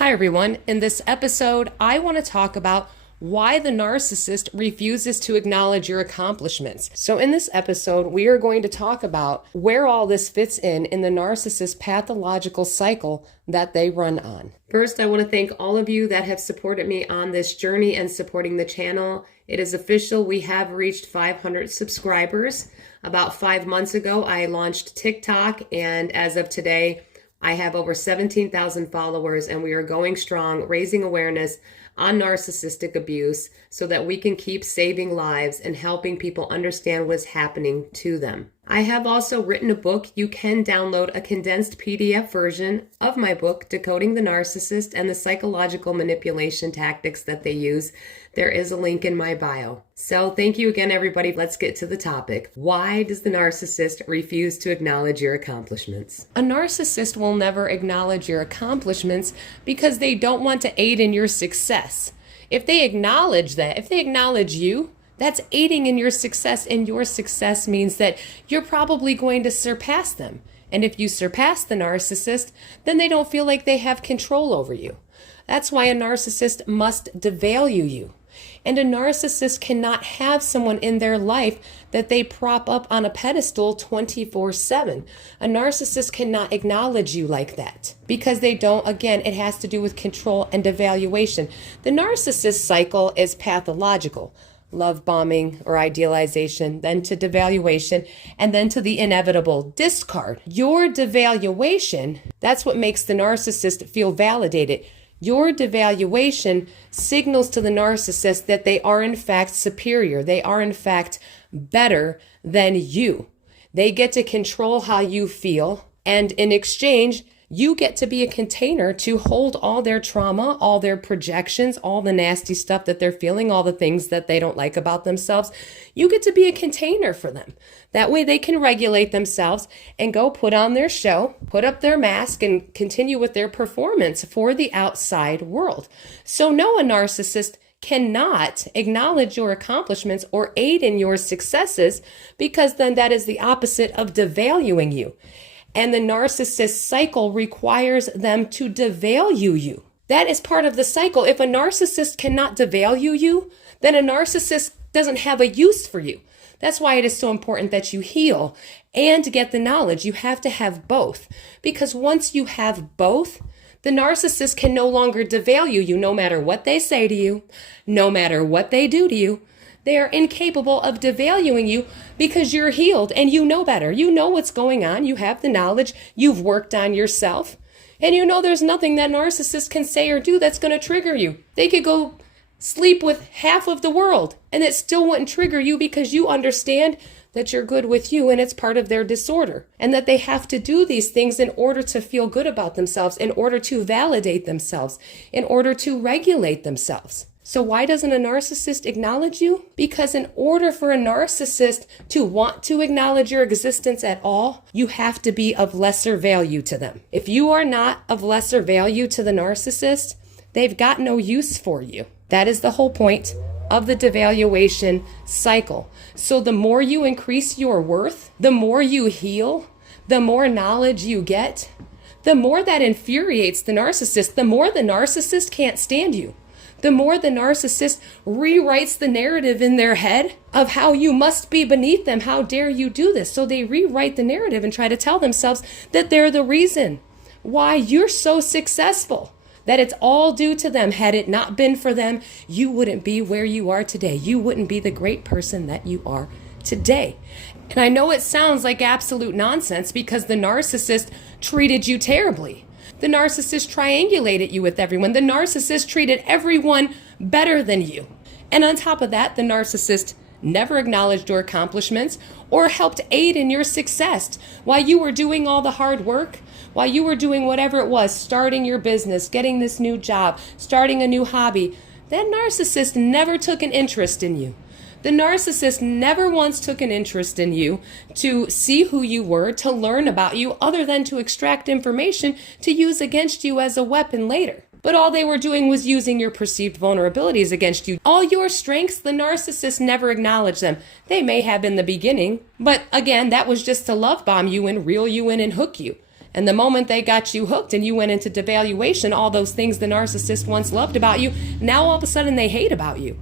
Hi everyone. In this episode, I want to talk about why the narcissist refuses to acknowledge your accomplishments. So in this episode, we are going to talk about where all this fits in the narcissist pathological cycle that they run on. First, I want to thank all of you that have supported me on this journey and supporting the channel. It is official. We have reached 500 subscribers. About 5 months ago, I launched TikTok, and as of today, I have over 17,000 followers, and we are going strong, raising awareness on narcissistic abuse so that we can keep saving lives and helping people understand what's happening to them. I have also written a book. You can download a condensed PDF version of my book, Decoding the Narcissist and the Psychological Manipulation Tactics that they use. There is a link in my bio. So thank you again, everybody. Let's get to the topic. Why does the narcissist refuse to acknowledge your accomplishments? A narcissist will never acknowledge your accomplishments because they don't want to aid in your success. If they acknowledge that, if they acknowledge you, that's aiding in your success, and your success means that you're probably going to surpass them. And if you surpass the narcissist, then they don't feel like they have control over you. That's why a narcissist must devalue you. And a narcissist cannot have someone in their life that they prop up on a pedestal 24/7. A narcissist cannot acknowledge you like that because they don't. Again, it has to do with control and devaluation. The narcissist cycle is pathological. Love bombing or idealization, then to devaluation, and then to the inevitable discard. Your devaluation, that's what makes the narcissist feel validated. Your devaluation signals to the narcissist that they are in fact superior. They are in fact better than you. They get to control how you feel, and in exchange, you get to be a container to hold all their trauma, all their projections, all the nasty stuff that they're feeling, all the things that they don't like about themselves. You get to be a container for them. That way they can regulate themselves and go put on their show, put up their mask, and continue with their performance for the outside world. So no, a narcissist cannot acknowledge your accomplishments or aid in your successes, because then that is the opposite of devaluing you. And the narcissist cycle requires them to devalue you. That is part of the cycle. If a narcissist cannot devalue you, then a narcissist doesn't have a use for you. That's why it is so important that you heal and get the knowledge. You have to have both, because once you have both, the narcissist can no longer devalue you, no matter what they say to you, no matter what they do to you. They are incapable of devaluing you because you're healed and you know better. You know what's going on. You have the knowledge. You've worked on yourself. And you know there's nothing that narcissists can say or do that's going to trigger you. They could go sleep with half of the world and it still wouldn't trigger you, because you understand that you're good with you and it's part of their disorder, and that they have to do these things in order to feel good about themselves, in order to validate themselves, in order to regulate themselves. So why doesn't a narcissist acknowledge you? Because in order for a narcissist to want to acknowledge your existence at all, you have to be of lesser value to them. If you are not of lesser value to the narcissist, they've got no use for you. That is the whole point of the devaluation cycle. So the more you increase your worth, the more you heal, the more knowledge you get, the more that infuriates the narcissist, the more the narcissist can't stand you. The more the narcissist rewrites the narrative in their head of how you must be beneath them. How dare you do this? So they rewrite the narrative and try to tell themselves that they're the reason why you're so successful, that it's all due to them. Had it not been for them, you wouldn't be where you are today. You wouldn't be the great person that you are today. And I know it sounds like absolute nonsense because the narcissist treated you terribly. The narcissist triangulated you with everyone. The narcissist treated everyone better than you. And on top of that, the narcissist never acknowledged your accomplishments or helped aid in your success. While you were doing all the hard work, while you were doing whatever it was, starting your business, getting this new job, starting a new hobby, that narcissist never took an interest in you. The narcissist never once took an interest in you to see who you were, to learn about you, other than to extract information to use against you as a weapon later. But all they were doing was using your perceived vulnerabilities against you. All your strengths, the narcissist never acknowledged them. They may have in the beginning, but again, that was just to love bomb you and reel you in and hook you. And the moment they got you hooked and you went into devaluation, all those things the narcissist once loved about you, now all of a sudden they hate about you.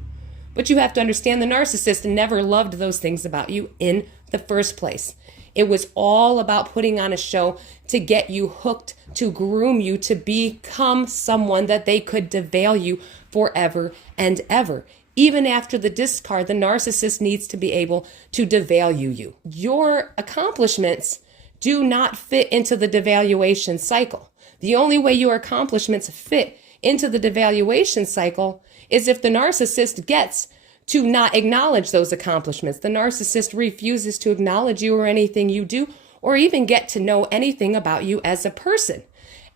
But you have to understand the narcissist never loved those things about you in the first place. It was all about putting on a show to get you hooked, to groom you, to become someone that they could devalue forever and ever. Even after the discard, the narcissist needs to be able to devalue you. Your accomplishments do not fit into the devaluation cycle. The only way your accomplishments fit into the devaluation cycle is if the narcissist gets to not acknowledge those accomplishments. The narcissist refuses to acknowledge you or anything you do, or even get to know anything about you as a person.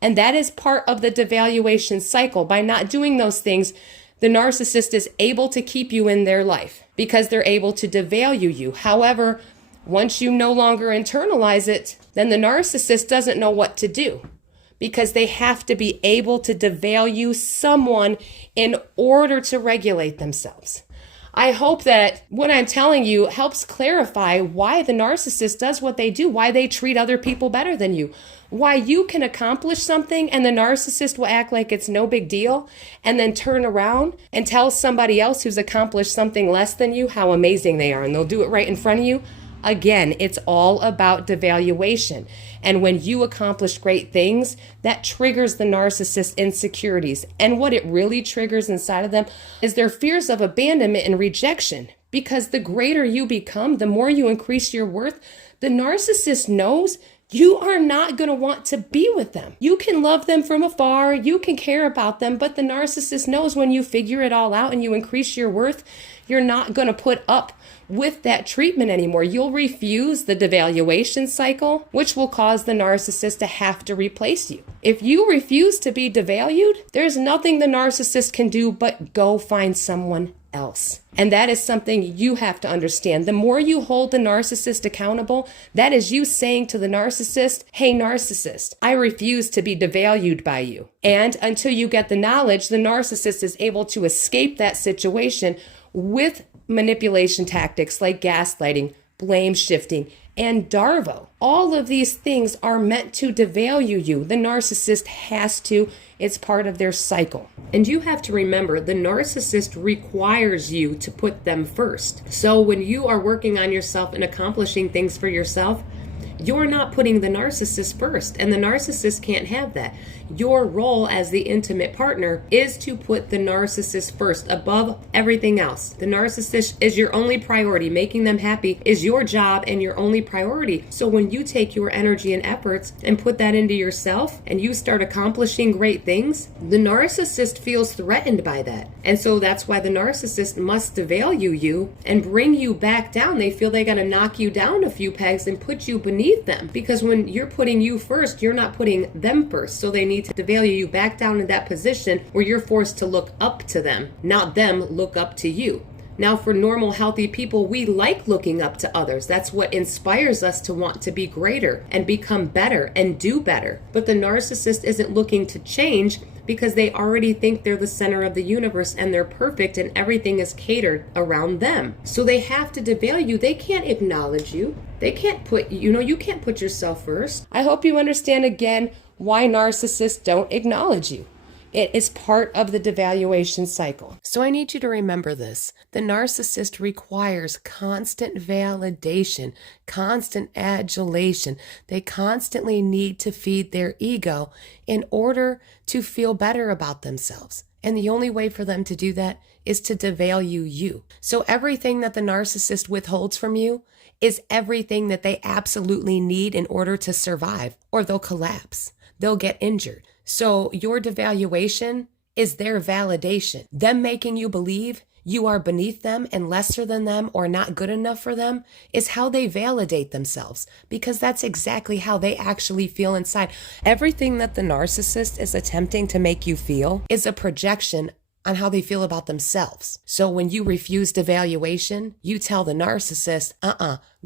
And that is part of the devaluation cycle. By not doing those things, the narcissist is able to keep you in their life because they're able to devalue you. However, once you no longer internalize it, then the narcissist doesn't know what to do, because they have to be able to devalue someone in order to regulate themselves. I hope that what I'm telling you helps clarify why the narcissist does what they do, why they treat other people better than you, why you can accomplish something and the narcissist will act like it's no big deal and then turn around and tell somebody else who's accomplished something less than you how amazing they are, and they'll do it right in front of you. Again, it's all about devaluation. And when you accomplish great things, that triggers the narcissist's insecurities. And what it really triggers inside of them is their fears of abandonment and rejection. Because the greater you become, the more you increase your worth, the narcissist knows you are not going to want to be with them. You can love them from afar, you can care about them, but the narcissist knows when you figure it all out and you increase your worth, you're not going to put up with that treatment anymore. You'll refuse the devaluation cycle, which will cause the narcissist to have to replace you. If you refuse to be devalued, there's nothing the narcissist can do but go find someone else. And that is something you have to understand. The more you hold the narcissist accountable, that is you saying to the narcissist, hey, narcissist, I refuse to be devalued by you. And until you get the knowledge, the narcissist is able to escape that situation with manipulation tactics like gaslighting, blame shifting, and Darvo. All of these things are meant to devalue you. The narcissist has to. It's part of their cycle. And you have to remember, the narcissist requires you to put them first. So when you are working on yourself and accomplishing things for yourself, you're not putting the narcissist first, and the narcissist can't have that. Your role as the intimate partner is to put the narcissist first above everything else. The narcissist is your only priority. Making them happy is your job and your only priority. So when you take your energy and efforts and put that into yourself and you start accomplishing great things, the narcissist feels threatened by that. And so that's why the narcissist must devalue you and bring you back down. They feel they got to knock you down a few pegs and put you beneath them, because when you're putting you first, you're not putting them first. So they need to devalue you back down in that position where you're forced to look up to them, not them look up to you. Now, for normal, healthy people, we like looking up to others. That's what inspires us to want to be greater and become better and do better. But the narcissist isn't looking to change because they already think they're the center of the universe and they're perfect and everything is catered around them. So they have to devalue you. They can't acknowledge you. They can't put, you can't put yourself first. I hope you understand again why narcissists don't acknowledge you. It is part of the devaluation cycle. So I need you to remember this. The narcissist requires constant validation, constant adulation. They constantly need to feed their ego in order to feel better about themselves. And the only way for them to do that is to devalue you. So everything that the narcissist withholds from you is everything that they absolutely need in order to survive, or they'll collapse. They'll get injured. So your devaluation is their validation. Them making you believe you are beneath them and lesser than them or not good enough for them is how they validate themselves, because that's exactly how they actually feel inside. Everything that the narcissist is attempting to make you feel is a projection on how they feel about themselves. So when you refuse devaluation, you tell the narcissist,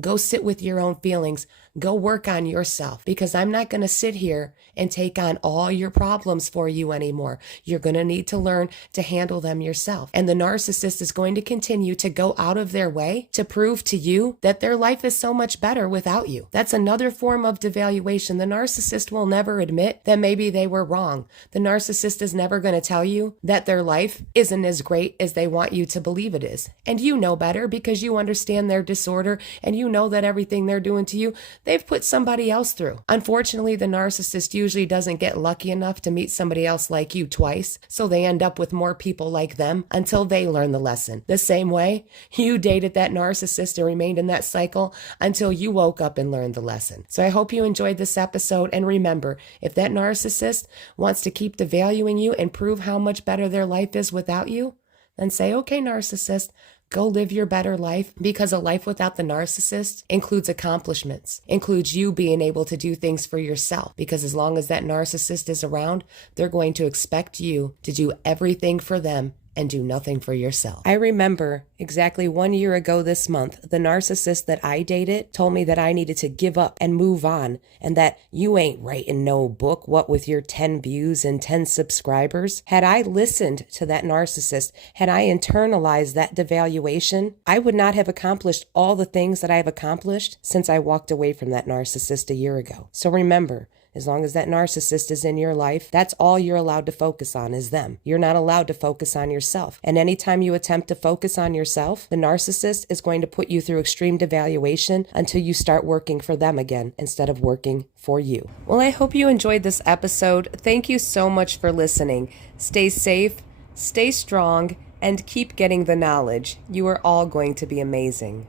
Go sit with your own feelings. Go work on yourself, because I'm not going to sit here and take on all your problems for you anymore. You're going to need to learn to handle them yourself. And the narcissist is going to continue to go out of their way to prove to you that their life is so much better without you. That's another form of devaluation. The narcissist will never admit that maybe they were wrong. The narcissist is never going to tell you that their life isn't as great as they want you to believe it is. And you know better, because you understand their disorder and you know that everything they're doing to you, they've put somebody else through. Unfortunately, the narcissist usually doesn't get lucky enough to meet somebody else like you twice, so they end up with more people like them until they learn the lesson. The same way you dated that narcissist and remained in that cycle until you woke up and learned the lesson. So I hope you enjoyed this episode, and remember, if that narcissist wants to keep devaluing you and prove how much better their life is without you, then say, okay, narcissist, go live your better life, because a life without the narcissist includes accomplishments, includes you being able to do things for yourself, because as long as that narcissist is around, they're going to expect you to do everything for them and do nothing for yourself. I remember exactly 1 year ago this month, the narcissist that I dated told me that I needed to give up and move on, and that you ain't writing no book, what with your 10 views and 10 subscribers. Had I listened to that narcissist, had I internalized that devaluation, I would not have accomplished all the things that I have accomplished since I walked away from that narcissist a year ago. So remember, as long as that narcissist is in your life, that's all you're allowed to focus on is them. You're not allowed to focus on yourself. And anytime you attempt to focus on yourself, the narcissist is going to put you through extreme devaluation until you start working for them again instead of working for you. Well, I hope you enjoyed this episode. Thank you so much for listening. Stay safe, stay strong, and keep getting the knowledge. You are all going to be amazing.